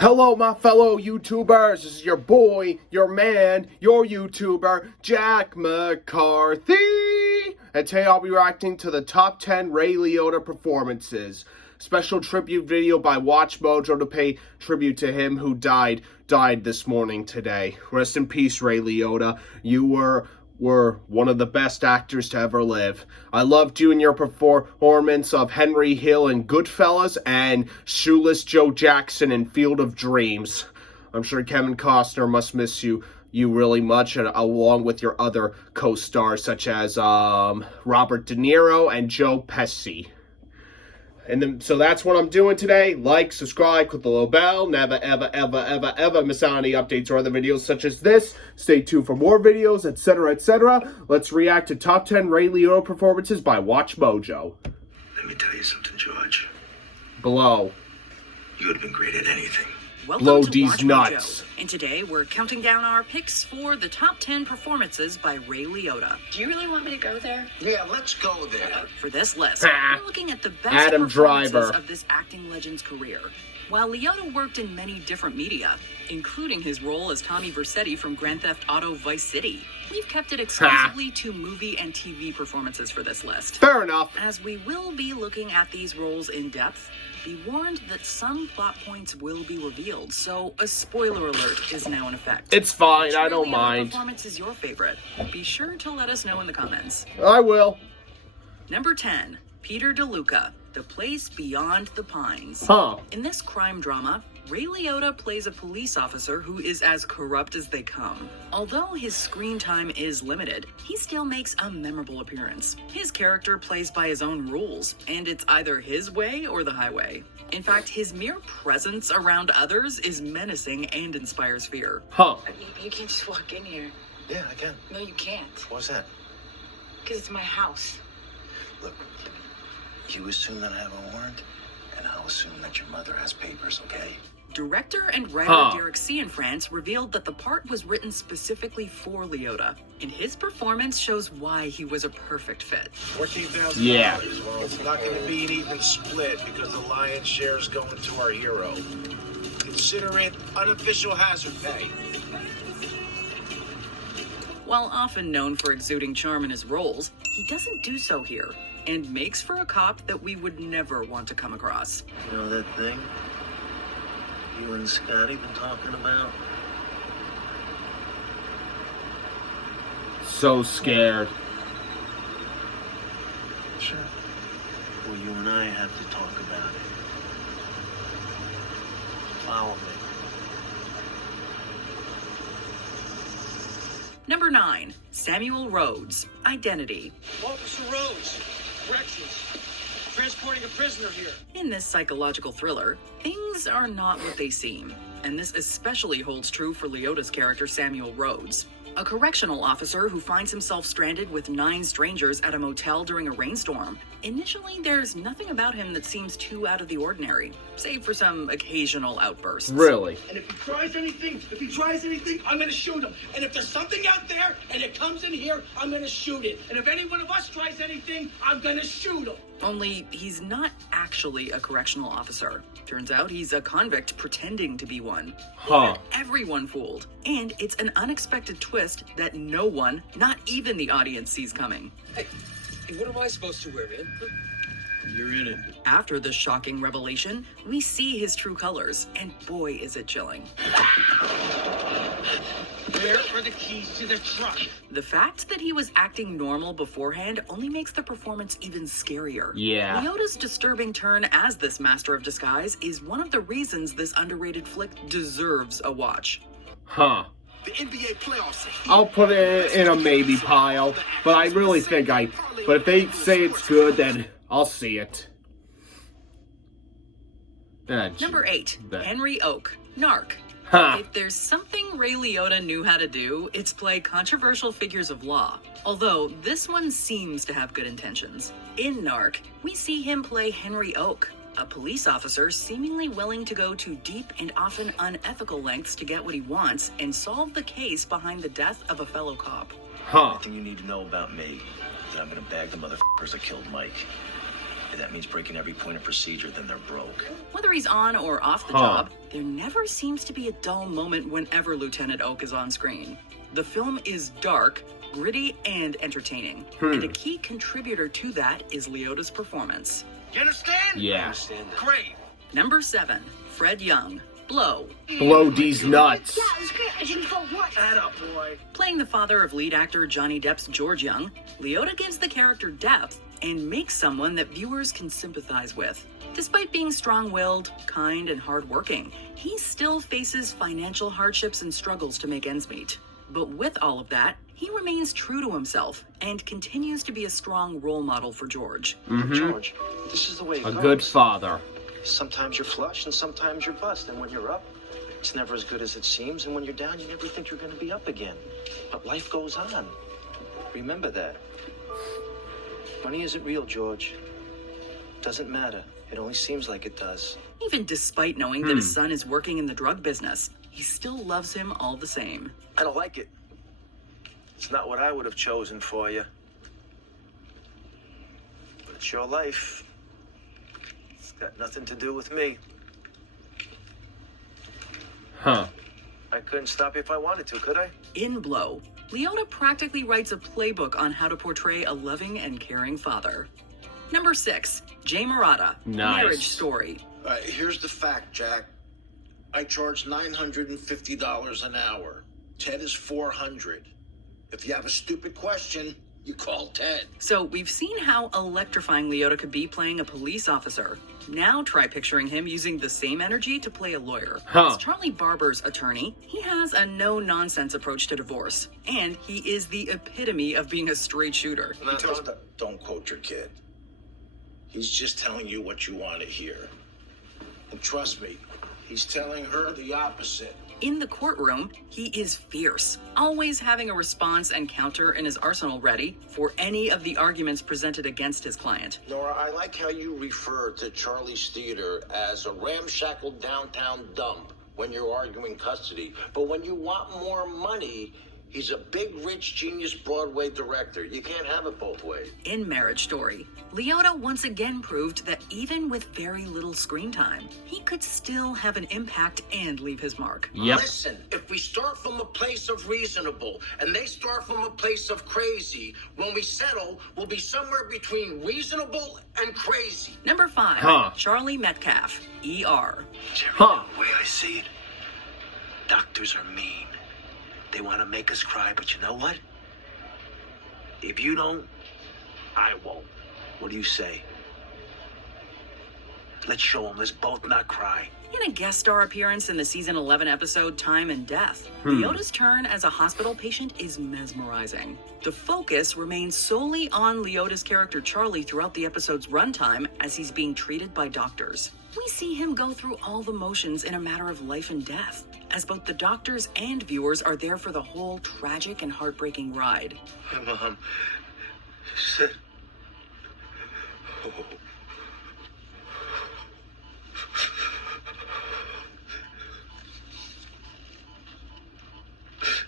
Hello, my fellow YouTubers. This is your boy, your man, your YouTuber, Jack McCarthy. And today I'll be reacting to the top 10 Ray Liotta performances. Special tribute video by Watch Mojo to pay tribute to him who died this morning today. Rest in peace, Ray Liotta. You were one of the best actors to ever live. I loved you in your performance of Henry Hill in Goodfellas and Shoeless Joe Jackson in Field of Dreams. I'm sure Kevin Costner must miss you really much, and along with your other co-stars such as Robert De Niro and Joe Pesci. And then, so that's what I'm doing today. Like, subscribe, click the little bell. Never, ever miss out on any updates or other videos such as this. Stay tuned for more videos, etc., etc. Let's react to top 10 Ray Liotta performances by Watch Mojo. Let me tell you something, George. Below. You would have been great at anything. Welcome Blow to these Watch nuts. Mojo. And today we're counting down our picks for the top 10 performances by Ray Liotta. Do you really want me to go there? Yeah, let's go there. For this list, we're looking at the best Adam performances Driver. of this acting legend's career. While Liotta worked in many different media, including his role as Tommy Vercetti from Grand Theft Auto Vice City, we've kept it exclusively to movie and TV performances for this list. Fair enough. As we will be looking at these roles in depth, be warned that some plot points will be revealed, so a spoiler alert is now in effect. It's fine, Which I don't Liotta mind. performance is your favorite? Be sure to let us know in the comments. I will. Number 10, Peter DeLuca, The Place Beyond the Pines. Huh. In this crime drama, Ray Liotta plays a police officer who is as corrupt as they come. Although his screen time is limited, he still makes a memorable appearance. His character plays by his own rules, and it's either his way or the highway. In fact, his mere presence around others is menacing and inspires fear. Huh. You can't just walk in here. Yeah, I can. No, you can't. What's that? Because it's my house. Look, you assume that I have a warrant, and I'll assume that your mother has papers, okay? Director and writer Huh. Derek Cianfrance revealed that the part was written specifically for Liotta, and his performance shows why he was a perfect fit. $14,000. Yeah. Well, it's not going to be an even split because the lion's share is going to our hero. Consider it unofficial hazard pay. While often known for exuding charm in his roles, he doesn't do so here, and makes for a cop that we would never want to come across. You know that thing you and Scotty been talking about? So scared. Sure. Well, you and I have to talk about it. Follow me. Number 9, Samuel Rhodes, Identity. Officer Rhodes, corrections. Transporting a prisoner here. In this psychological thriller, things are not what they seem, and this especially holds true for Liotta's character Samuel Rhodes, a correctional officer who finds himself stranded with 9 strangers at a motel during a rainstorm. Initially, there's nothing about him that seems too out of the ordinary, save for some occasional outbursts. Really? And if he tries anything, I'm gonna shoot him. And if there's something out there and it comes in here, I'm gonna shoot it. And if any one of us tries anything, I'm gonna shoot him. Only he's not actually a correctional officer. Turns out he's a convict pretending to be one. Huh. Everyone fooled. And it's an unexpected twist that no one, not even the audience, sees coming. Hey, what am I supposed to wear, man? You're in it. After the shocking revelation, we see his true colors, and boy is it chilling. Where are the keys to the truck? The fact that he was acting normal beforehand only makes the performance even scarier. Yeah. Liotta's disturbing turn as this master of disguise is one of the reasons this underrated flick deserves a watch. Huh. The NBA playoffs. I'll put it in a maybe pile, but I really think but if they say it's good, then I'll see it. Number 8, Henry Oak, Narc. Huh. If there's something Ray Liotta knew how to do, it's play controversial figures of law. Although, this one seems to have good intentions. In Narc, we see him play Henry Oak, a police officer seemingly willing to go to deep and often unethical lengths to get what he wants and solve the case behind the death of a fellow cop. Huh. Everything you need to know about me is that I'm gonna bag the motherfuckers that killed Mike. If that means breaking every point of procedure, then they're broke. Whether he's on or off the job, there never seems to be a dull moment whenever Lieutenant Oak is on screen. The film is dark, gritty, and entertaining. And a key contributor to that is Liotta's performance. You understand? Yeah. I understand that. Great. Number 7, Fred Young, Blow. Blow these nuts. Yeah, it was great. I didn't fall once. Atta boy. Playing the father of lead actor Johnny Depp's George Young, Liotta gives the character depth and makes someone that viewers can sympathize with. Despite being strong-willed, kind, and hardworking, he still faces financial hardships and struggles to make ends meet. But with all of that, he remains true to himself and continues to be a strong role model for George. George, this is the way it A goes. good father. Sometimes you're flush and sometimes you're bust. And when you're up, it's never as good as it seems. And when you're down, you never think you're going to be up again. But life goes on. Remember that. Money isn't real, George. Doesn't matter. It only seems like it does. Even despite knowing that his son is working in the drug business, he still loves him all the same. I don't like it. It's not what I would have chosen for you. But it's your life. It's got nothing to do with me. Huh. I couldn't stop you if I wanted to, could I? In Blow, Liotta practically writes a playbook on how to portray a loving and caring father. Number 6, Jay Morata, Nice. Marriage Story. Here's the fact, Jack. I charge $950 an hour. Ted is $400. If you have a stupid question, you call Ted. So we've seen how electrifying Liotta could be playing a police officer. Now try picturing him using the same energy to play a lawyer. As Charlie Barber's attorney, he has a no-nonsense approach to divorce. And he is the epitome of being a straight shooter. Now, don't quote your kid. He's just telling you what you want to hear. And trust me, he's telling her the opposite. In the courtroom, he is fierce, always having a response and counter in his arsenal ready for any of the arguments presented against his client. Nora, I like how you refer to Charlie's theater as a ramshackle downtown dump when you're arguing custody. But when you want more money, he's a big, rich, genius Broadway director. You can't have it both ways. In Marriage Story, Liotta once again proved that even with very little screen time, he could still have an impact and leave his mark. Yep. Listen, if we start from a place of reasonable and they start from a place of crazy, when we settle, we'll be somewhere between reasonable and crazy. Number 5, Charlie Metcalf, ER. The way I see it, doctors are mean. They want to make us cry, but you know what? If you don't, I won't. What do you say? Let's show them. Let's both not cry. In a guest star appearance in the season 11 episode Time and Death, Liotta's turn as a hospital patient is mesmerizing. The focus remains solely on Liotta's character Charlie throughout the episode's runtime as he's being treated by doctors. We see him go through all the motions in a matter of life and death, as both the doctors and viewers are there for the whole tragic and heartbreaking ride. My mom said,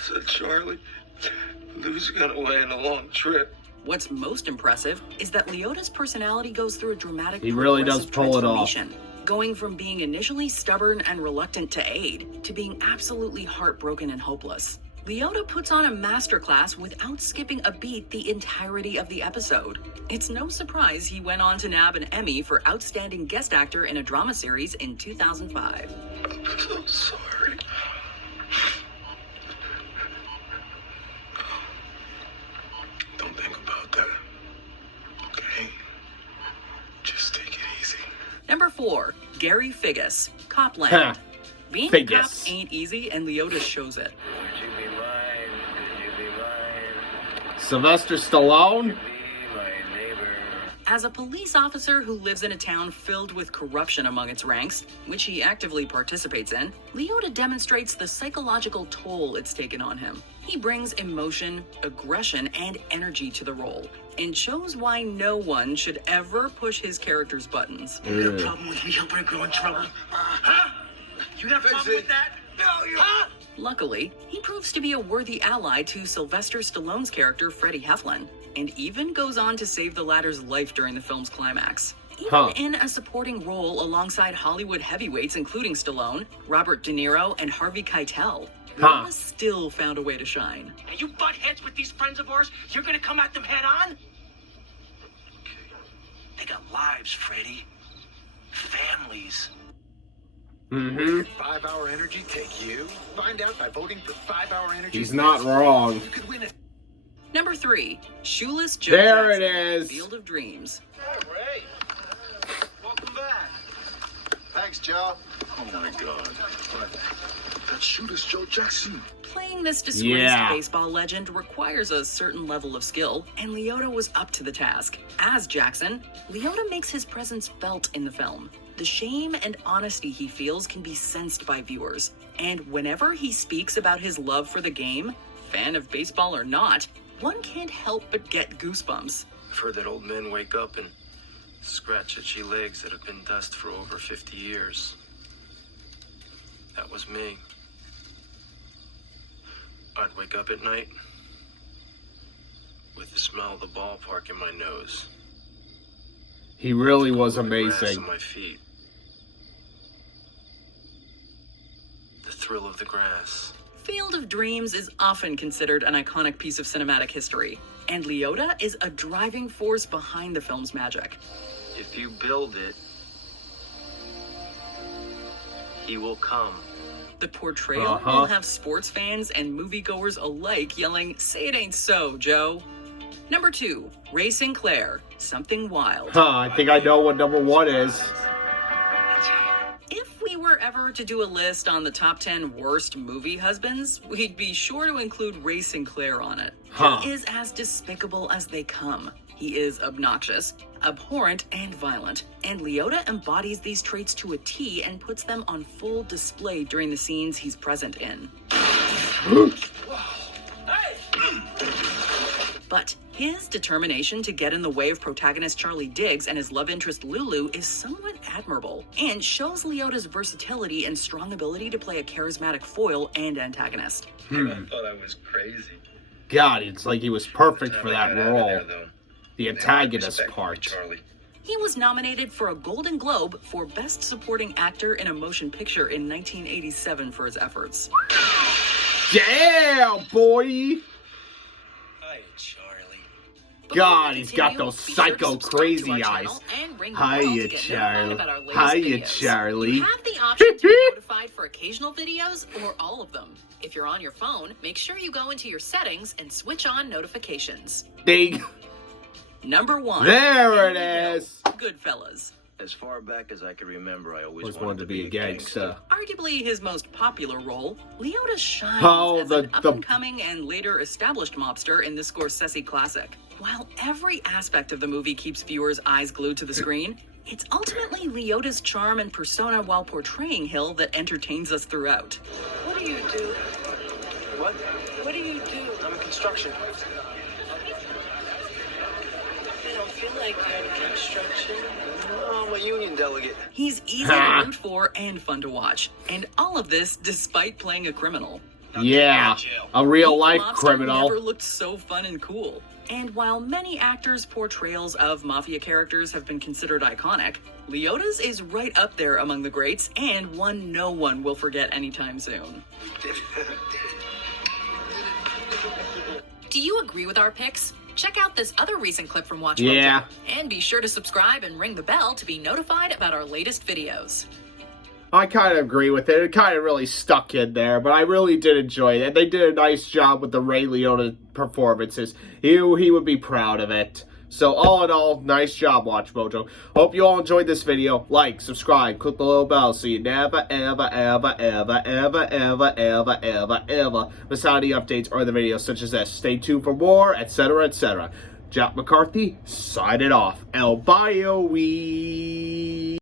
said Charlie, Lou's gone away on a long trip. What's most impressive is that Liotta's personality goes through a dramatic He really does progressive pull it off. transformation, going from being initially stubborn and reluctant to aid to being absolutely heartbroken and hopeless. Liotta puts on a masterclass without skipping a beat the entirety of the episode. It's no surprise he went on to nab an Emmy for Outstanding Guest Actor in a Drama Series in 2005. I'm so sorry. Don't think about that. Okay? Just take it easy. Number 4, Gary Figgis, Copland. Huh. Being a cop Figgis. ain't easy, and Liotta shows it. Would you be mine? Would you be mine? Sylvester Stallone? Be my neighbor. As a police officer who lives in a town filled with corruption among its ranks, which he actively participates in, Liotta demonstrates the psychological toll it's taken on him. He brings emotion, aggression, and energy to the role, and shows why no one should ever push his character's buttons. You got a problem with me helping a girl in trouble? Huh? You got a problem with that? No, you... Huh? Luckily, he proves to be a worthy ally to Sylvester Stallone's character, Freddie Heflin, and even goes on to save the latter's life during the film's climax. Even in a supporting role alongside Hollywood heavyweights including Stallone, Robert De Niro, and Harvey Keitel, Liotta still found a way to shine. And you butt heads with these friends of ours, you're gonna come at them head on? They got lives, Freddy. Families. Mm-hmm. 5 Hour Energy take you? Find out by voting for 5 Hour Energy. He's not wrong. You could win it. Number 3, Shoeless Joe There Jackson, it is. Field of Dreams. Hey, Ray. Welcome back. Thanks, Joe. Oh, my God. That's Shoeless Joe Jackson. Playing this disgraced baseball legend requires a certain level of skill, and Liotta was up to the task. As Jackson, Liotta makes his presence felt in the film. The shame and honesty he feels can be sensed by viewers, and whenever he speaks about his love for the game, fan of baseball or not, one can't help but get goosebumps. I've heard that old men wake up and scratch itchy legs that have been dust for over 50 years. That was me. I'd wake up at night with the smell of the ballpark in my nose. He really was The grass amazing. on my feet. The thrill of the grass. Field of Dreams is often considered an iconic piece of cinematic history, and Liotta is a driving force behind the film's magic. If you build it, he will come. The portrayal will have sports fans and moviegoers alike yelling, "Say it ain't so, Joe." Number 2, Ray Sinclair, Something Wild. I think I know what number 1 is. If we were ever to do a list on the top 10 worst movie husbands, we'd be sure to include Ray Sinclair on it. He is as despicable as they come. He is obnoxious, abhorrent, and violent. And Liotta embodies these traits to a T and puts them on full display during the scenes he's present in. But his determination to get in the way of protagonist Charlie Diggs and his love interest Lulu is somewhat admirable, and shows Liotta's versatility and strong ability to play a charismatic foil and antagonist. I thought I was crazy. God, it's like he was perfect for that role. The antagonist Respect part. Charlie. He was nominated for a Golden Globe for Best Supporting Actor in a Motion Picture in 1987 for his efforts. Yeah, boy! Hi, Charlie. God, he's got those psycho crazy eyes. Hiya, Charlie. Hiya, Charlie. You have the option to be notified for occasional videos or all of them. If you're on your phone, make sure you go into your settings and switch on notifications. Ding. Number 1. There it is. Goodfellas. As far back as I can remember, I always Always wanted to be a gangster. Arguably his most popular role, Liotta shines as the an up-and-coming and later established mobster in the Scorsese classic. While every aspect of the movie keeps viewers' eyes glued to the screen, it's ultimately Liotta's charm and persona while portraying Hill that entertains us throughout. What do you do? What? What do you do? I'm in construction. I don't feel like you're in construction. No, I'm a union delegate. He's easy to root for and fun to watch, and all of this despite playing a criminal. Yeah, a real-life Mobster criminal. never looked so fun and cool. And while many actors' portrayals of mafia characters have been considered iconic, Liotta's is right up there among the greats, and one no one will forget anytime soon. Do you agree with our picks? Check out this other recent clip from Watch Yeah. Mojo, and be sure to subscribe and ring the bell to be notified about our latest videos. I kind of agree with it. It kind of really stuck in there, but I really did enjoy it. They did a nice job with the Ray Liotta performances. He would be proud of it. So all in all, nice job, Watch Mojo. Hope you all enjoyed this video. Like, subscribe, click the little bell so you never, ever, ever, ever, ever, ever, ever, ever, ever miss out any updates or the videos such as this. Stay tuned for more, etc., etc. Jack McCarthy, signing off. El Bio-wee.